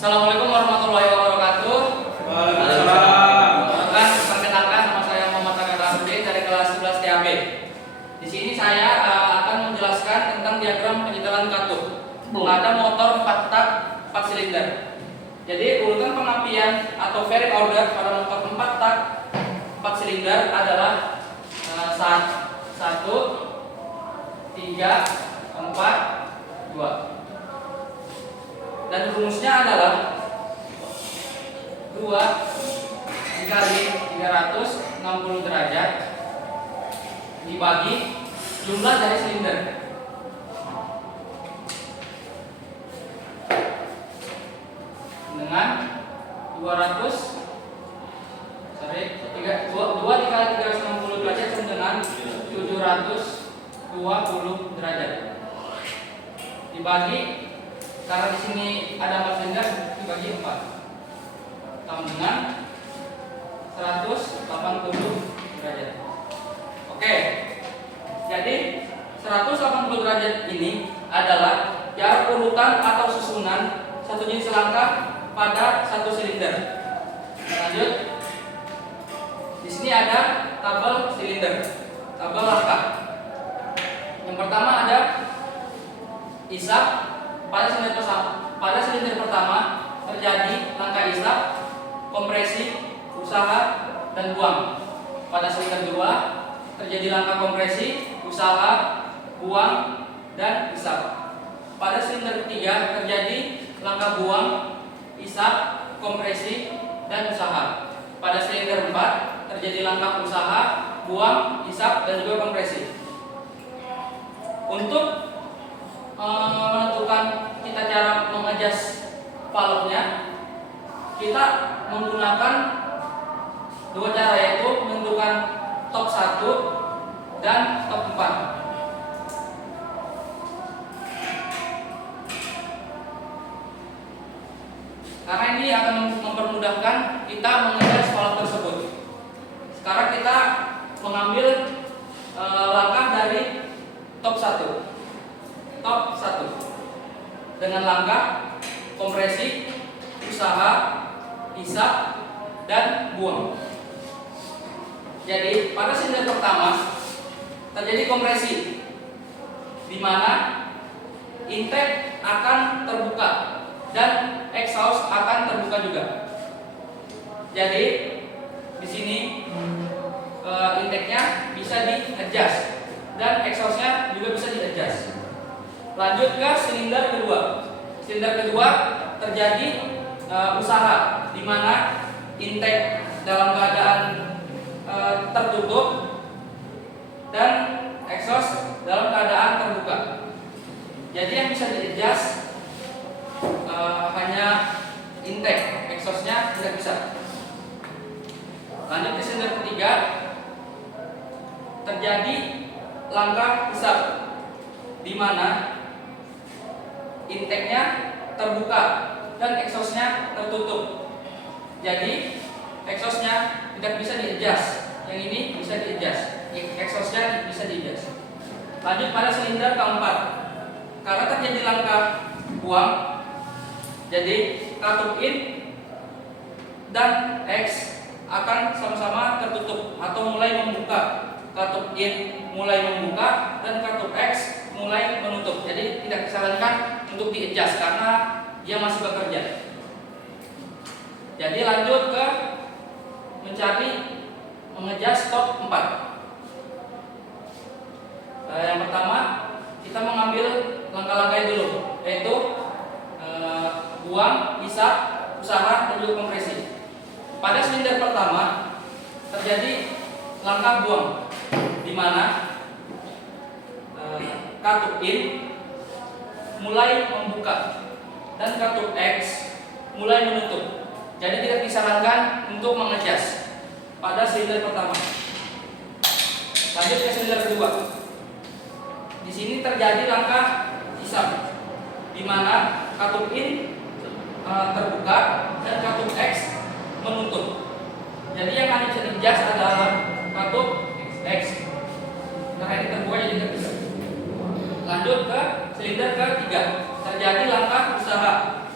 Assalamualaikum warahmatullahi wabarakatuh. Waalaikumsalam. Perkenalkan, nama saya Muhammad Aga Ramli dari kelas 11 TAB. Di sini saya akan menjelaskan tentang diagram penyetelan katup pada motor 4 tak 4 silinder. Jadi urutan pengapian atau fairing order pada motor 4 tak 4 silinder adalah 1, 3, 4, 2. Dan rumusnya adalah 2 dikali 360 derajat dibagi jumlah dari silinder. Dengan 2 dikali 360 derajat sama dengan 720 derajat dibagi, karena di sini ada 4 silinder, dibagi 4 sama dengan 180 derajat. Oke, jadi 180 derajat ini adalah jarak urutan atau susunan satu jenis langkah pada satu silinder. Lanjut, di sini ada tabel silinder, tabel langkah. Yang pertama ada isap. Pada silinder pertama terjadi langkah isap, kompresi, usaha, dan buang. Pada silinder kedua terjadi langkah kompresi, usaha, buang, dan isap. Pada silinder ketiga terjadi langkah buang, isap, kompresi, dan usaha. Pada silinder 4 terjadi langkah usaha, buang, isap, dan juga kompresi. Untuk menentukan kita cara mengadjust valve-nya, kita menggunakan 2 cara, yaitu menentukan top 1 dan top 4. Karena ini akan mempermudahkan kita mengadjust valve tersebut. Sekarang kita mengambil langkah dari top 1. Top 1 dengan langkah kompresi, usaha, isap, dan buang. Jadi pada silinder pertama terjadi kompresi, di mana intake akan terbuka dan exhaust akan terbuka juga. Jadi di sini intake-nya bisa di-adjust dan exhaust-nya juga bisa di-adjust. Lanjut ke silinder kedua. Silinder kedua terjadi usaha, di mana intake dalam keadaan tertutup dan exhaust dalam keadaan terbuka. Jadi yang bisa di-adjust hanya intake, exhaust-nya tidak bisa. Lanjut ke silinder ketiga terjadi langkah isap, di mana intake-nya terbuka dan exhaust-nya tertutup. Jadi exhaust-nya tidak bisa di-adjust. Yang ini bisa di-adjust, exhaust-nya bisa di-adjust. Lanjut pada silinder keempat, karena terjadi langkah buang, jadi katup in dan X akan sama-sama tertutup atau mulai membuka. Katup in mulai membuka dan katup X mulai menutup. Jadi tidak disarankan untuk di-adjust karena dia masih bekerja. Jadi lanjut ke mencari mengadjust top 4. Yang pertama kita mengambil langkah-langkah dulu, yaitu buang, isap, usaha, dan juga kompresi. Pada silinder pertama terjadi langkah buang, di mana katup in mulai membuka dan katup X mulai menutup. Jadi tidak disarankan untuk mengadjust pada silinder pertama. Lanjut ke silinder kedua. Di sini terjadi langkah isap, di mana katup in terbuka dan katup X menutup. Jadi yang hanya bisa di-adjust adalah katup X. Karena ini terbuka jadi tidak bisa. Lanjut ke silinder ketiga, terjadi langkah usaha.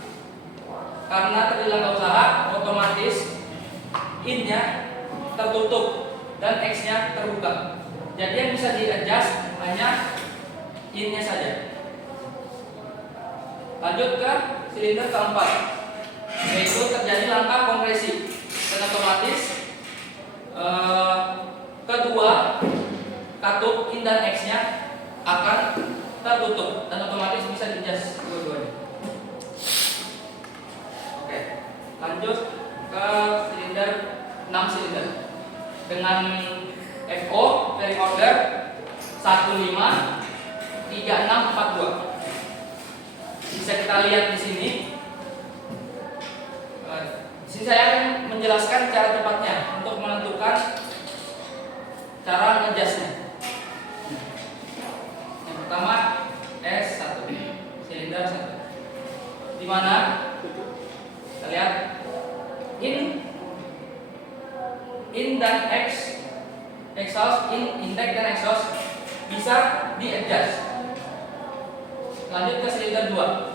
in-nya tertutup dan X-nya terbuka. Jadi yang bisa di-adjust hanya in-nya saja. Lanjut ke silinder keempat, yaitu terjadi langkah kompresi dan otomatis kedua katup in dan X-nya akan tertutup dan otomatis bisa di-adjust dua-duanya. Oke, lanjut ke silinder 6 silinder dengan FO dari order 153642. Bisa kita lihat di sini. Di sini saya akan menjelaskan cara cepatnya untuk menentukan cara ngejasnya. Yang pertama S1, silinder 1. Di mana kita lihat in dan X, exhaust, intake dan exhaust bisa di-adjust. Lanjut ke silinder 2.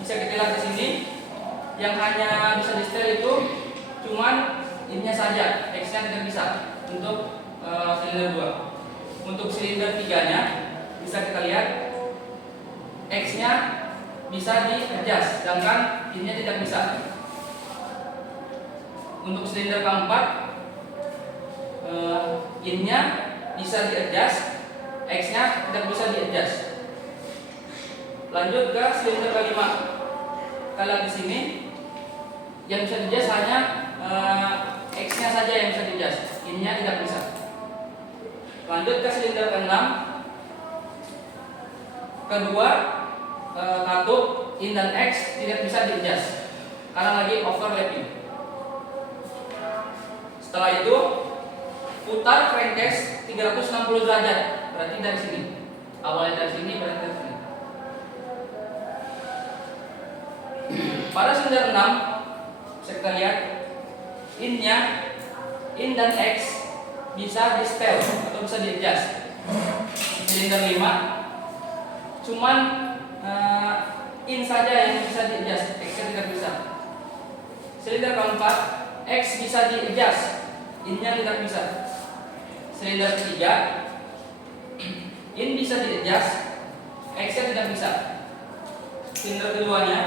Bisa kita lihat di sini yang hanya bisa di-setel itu cuman innya saja, X-nya tidak bisa untuk silinder 2. Untuk silinder 3-nya bisa kita lihat X-nya bisa di-adjust sedangkan innya tidak bisa. Untuk silinder keempat innya bisa di-adjust, X-nya tidak bisa di-adjust. Lanjut ke silinder kelima. Kita lihat di sini yang bisa di-adjust hanya X-nya saja yang bisa di-adjust, in-nya tidak bisa. Lanjut ke silinder ke-6. Kedua katup in dan X tidak bisa di-adjust karena lagi overlapping. Setelah itu putar crankcase 360 derajat, berarti dari sini. Awalnya dari sini, berarti dari sini. Pada silinder 6 bisa kita lihat in dan X bisa di-setel atau bisa di-adjust. Silinder 5 cuman in saja yang bisa di-adjust, X-nya tidak bisa. Silinder keempat X bisa di-adjust, in-nya tidak bisa. Silinder ketiga in bisa di-adjust, X-nya tidak bisa. Silinder keduanya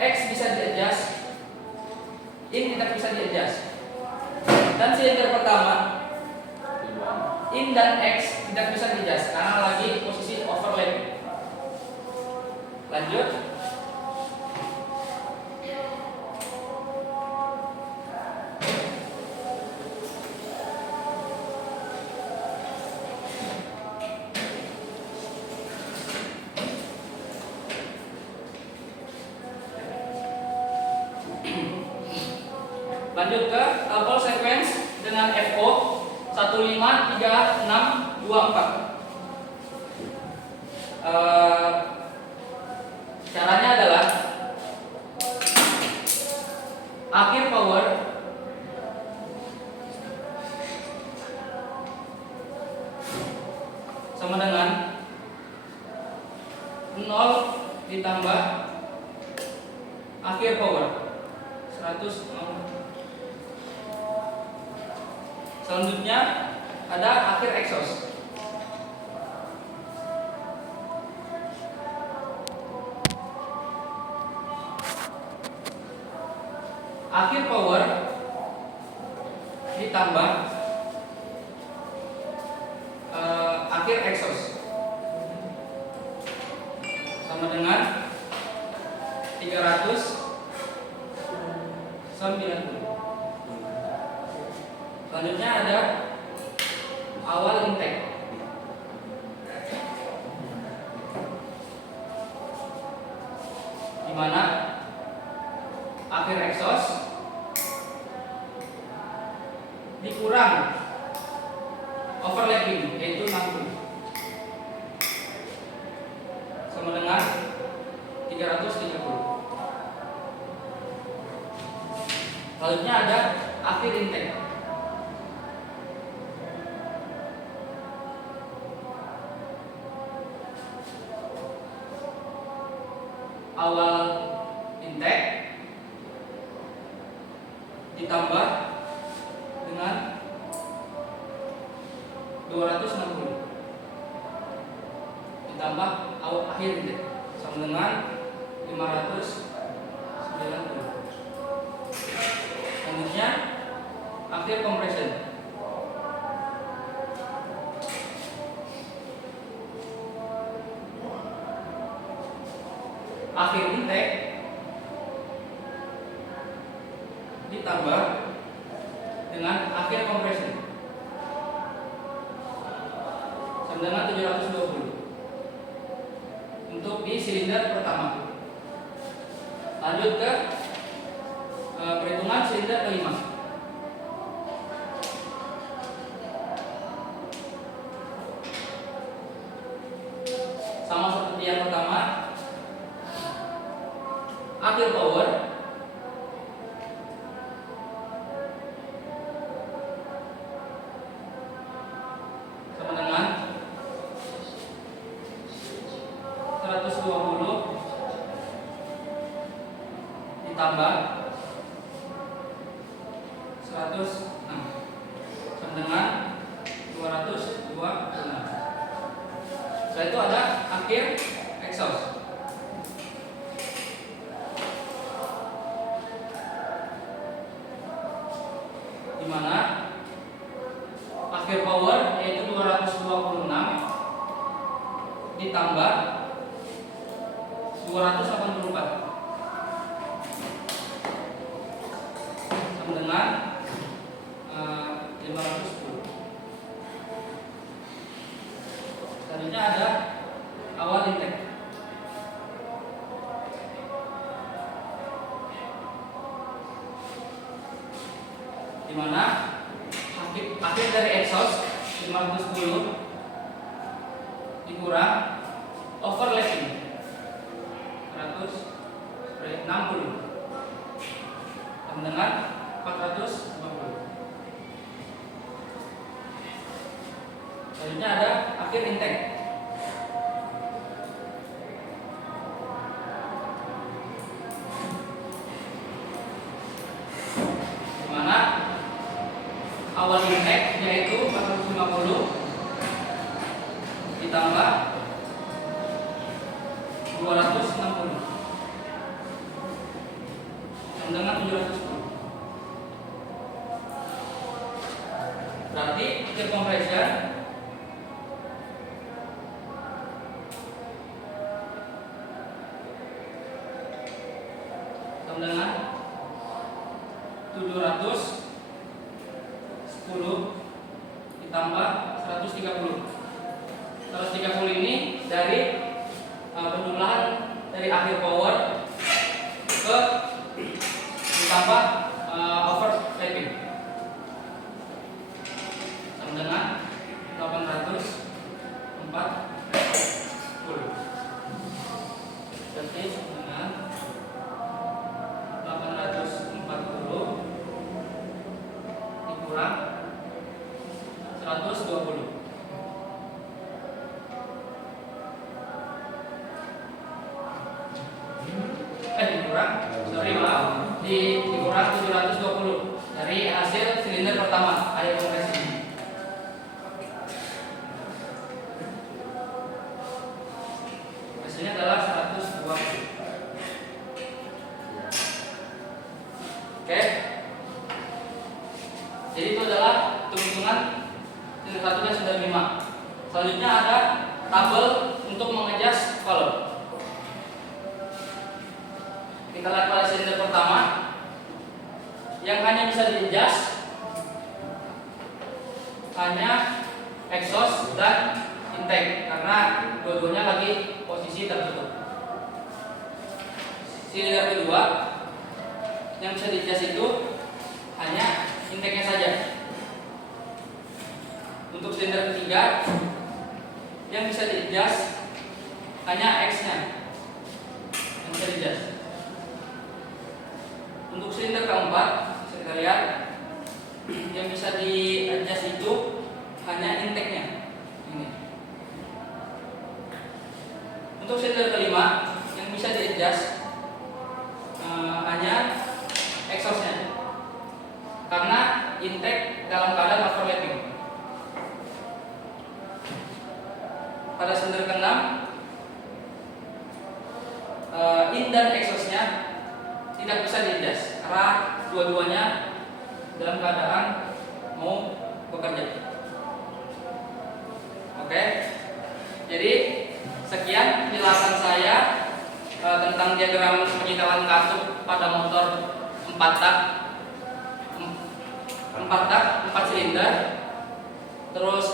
X bisa di-adjust, in tidak bisa di-adjust. Dan silinder pertama in dan X tidak bisa di-adjust karena lagi posisi overlap. Lanjut. Lanjut ke tabel sequence dengan FO 153624. Caranya adalah akhir power sama dengan 0 ditambah akhir power 100. Selanjutnya ada akhir exhaust. Akhir power ditambah akhir exhaust sama dengan 390. Selanjutnya ada awal intake. Di mana akhir exhaust dikurang overlapping yaitu 60 sama dengan 330. Selanjutnya ada akhir intake. Awal intake ditambah dengan 260 ditambah akhir intake sama dengan 590. Selanjutnya akhir compression. Akhir intake ditambah dengan akhir compression sama dengan 720 untuk di silinder pertama. Lanjut ke perhitungan silinder kelima. Sama seperti yang pertama, akhir power sama dengan 120 ditambah 106 sama dengan 226. Setelah itu ada akhir exhaust. Di mana akhir power yaitu 226 ditambah 284 sama dengan 510. Selanjutnya ada awal intake. Di mana akhir dari exhaust 510 dikurang overlapping 160 sama dengan 450. Selanjutnya ada akhir intake. Di mana awal intake yaitu 450 ditambah 260 sama dengan 710. Berarti akhir compression sama dengan 710 ditambah 130. 130 ini dari penjumlahan dari akhir power ke ditambah overlapping sama dengan 840. Berarti sama dengan 840 dikurang 120. Dikurang 720 dari hasil silinder pertama air kompresi. Hasilnya adalah 120. Oke. Jadi itu adalah hitung-hitungan silinder 1 dan silinder 5. Selanjutnya ada tabel untuk mengejas valve. Kita lihat pada silinder pertama yang hanya bisa di-adjust hanya exhaust dan intake karena dua-duanya lagi posisi tertutup. Silinder kedua yang bisa di-adjust itu hanya intake-nya saja. Untuk silinder ketiga yang bisa di-adjust hanya X-nya yang bisa di-adjust. Untuk silinder keempat, kita lihat yang bisa di-adjust itu hanya intake-nya. Ini. Untuk silinder kelima yang bisa di-adjust hanya exhaust-nya. intake dalam keadaan overlapping. Pada silinder ke-6, in dan exhaustnya tidak bisa di-adjust karena dua-duanya dalam keadaan mau bekerja. Oke, jadi sekian penjelasan saya tentang diagram penyitalan katup pada motor 4 tak 4 silinder. Terus